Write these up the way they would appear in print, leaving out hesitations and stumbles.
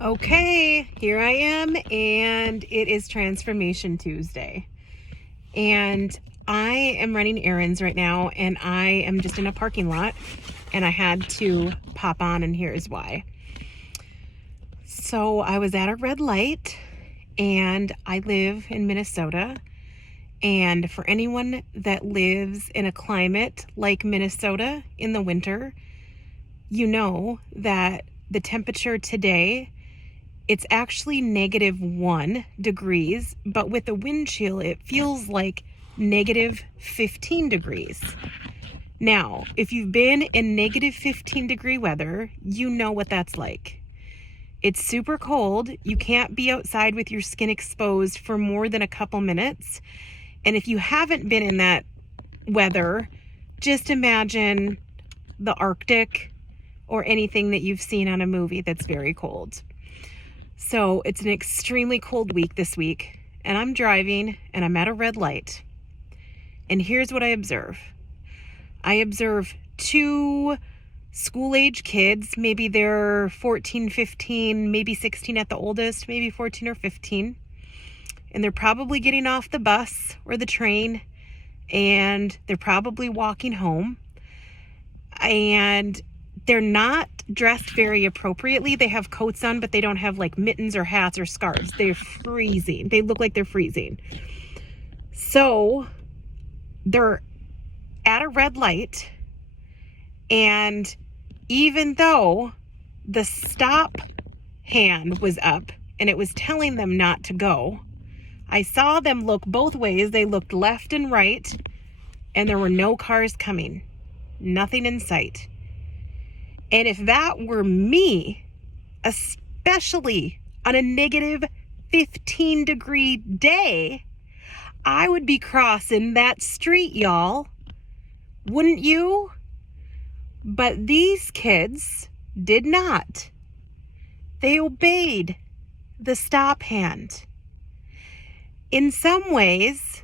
Okay, here I am, and it is Transformation Tuesday. And I am running errands right now, and I am just in a parking lot, and I had to pop on, and here's why. So I was at a red light, and I live in Minnesota. And for anyone that lives in a climate like Minnesota in the winter, you know that the temperature today, it's actually -1 degrees, but with the wind chill, it feels like -15 degrees. Now, if you've been in -15 degree weather, you know what that's like. It's super cold. You can't be outside with your skin exposed for more than a couple minutes. And if you haven't been in that weather, just imagine the Arctic or anything that you've seen on a movie that's very cold. So it's an extremely cold week this week, and I'm driving and I'm at a red light. And here's what I observe. I observe two school-age kids, maybe they're 14, 15, maybe 16 at the oldest, maybe 14 or 15. And they're probably getting off the bus or the train, and they're probably walking home. And they're not dressed very appropriately. They have coats on, but they don't have like mittens or hats or scarves. They're freezing. They look like they're freezing. So they're at a red light, and even though the stop hand was up and it was telling them not to go, I saw them look both ways. They looked left and right, and there were no cars coming. Nothing in sight. And if that were me, especially on a -15 degree day, I would be crossing that street, y'all. Wouldn't you? But these kids did not. They obeyed the stop hand. In some ways,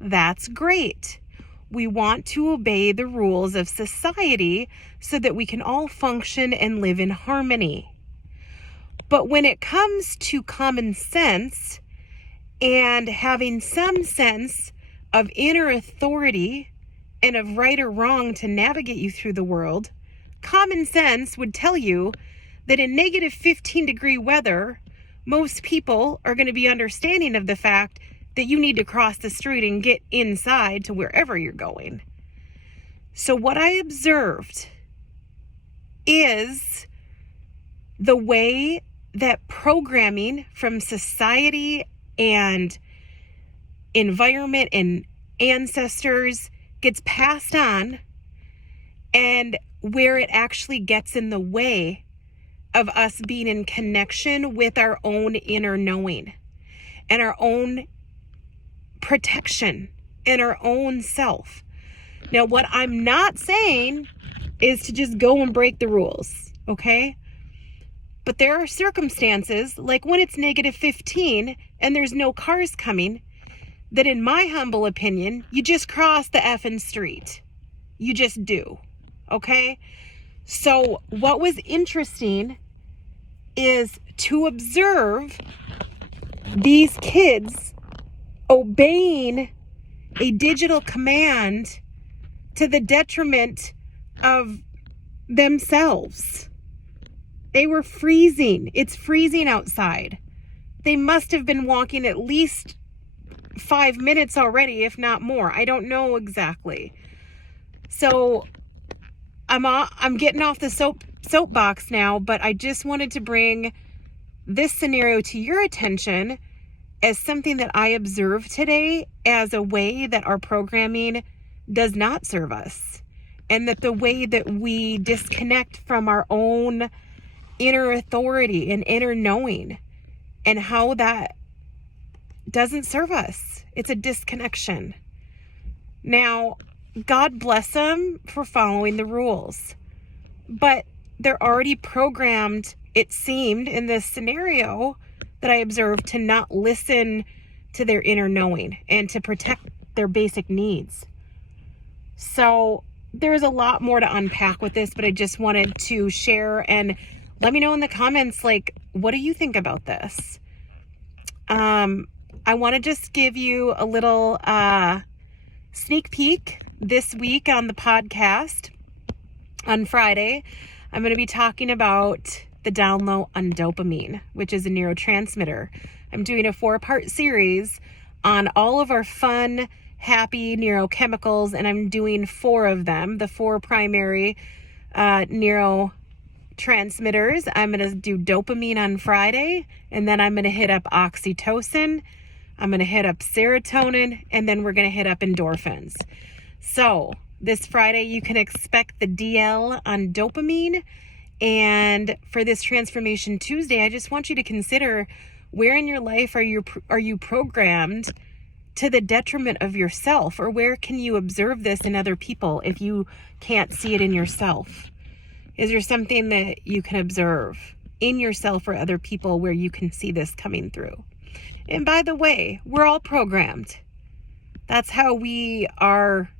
that's great. We want to obey the rules of society so that we can all function and live in harmony. But when it comes to common sense and having some sense of inner authority and of right or wrong to navigate you through the world, common sense would tell you that in -15 degree weather, most people are going to be understanding of the fact that you need to cross the street and get inside to wherever you're going. So what I observed is the way that programming from society and environment and ancestors gets passed on, and where it actually gets in the way of us being in connection with our own inner knowing and our own protection and our own self. Now, what I'm not saying is to just go and break the rules, okay? But there are circumstances, like when it's -15 and there's no cars coming, that in my humble opinion, you just cross the effing street. You just do, okay? So what was interesting is to observe these kids obeying a digital command to the detriment of themselves. They were freezing. It's freezing outside. They must have been walking at least 5 minutes already, if not more. I don't know exactly. So I'm getting off the soapbox now, but I just wanted to bring this scenario to your attention as something that I observed today as a way that our programming does not serve us, and that the way that we disconnect from our own inner authority and inner knowing, and how that doesn't serve us. It's a disconnection. Now, God bless them for following the rules, but they're already programmed, it seemed, in this scenario that I observed, to not listen to their inner knowing and to protect their basic needs. So there's a lot more to unpack with this, but I just wanted to share and let me know in the comments, like, what do you think about this? I want to just give you a little sneak peek this week on the podcast. On Friday, I'm going to be talking about the down low on dopamine, which is a neurotransmitter. I'm doing a 4-part series on all of our fun, happy neurochemicals, and I'm doing 4 of them, the 4 primary neurotransmitters. I'm going to do dopamine on Friday, and then I'm going to hit up oxytocin. I'm going to hit up serotonin, and then we're going to hit up endorphins. So this Friday, you can expect the DL on dopamine. And for this Transformation Tuesday, I just want you to consider, where in your life are you programmed to the detriment of yourself? Or where can you observe this in other people if you can't see it in yourself? Is there something that you can observe in yourself or other people where you can see this coming through? And by the way, we're all programmed. That's how we are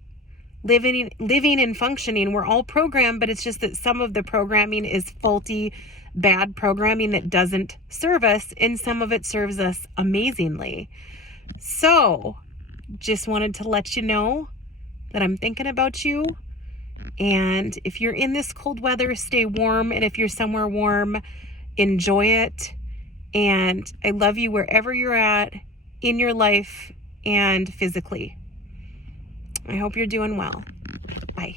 living and functioning. We're all programmed, but it's just that some of the programming is faulty, bad programming that doesn't serve us, and some of it serves us amazingly. So just wanted to let you know that I'm thinking about you. And if you're in this cold weather, stay warm. And if you're somewhere warm, enjoy it. And I love you wherever you're at in your life and physically. I hope you're doing well. Bye.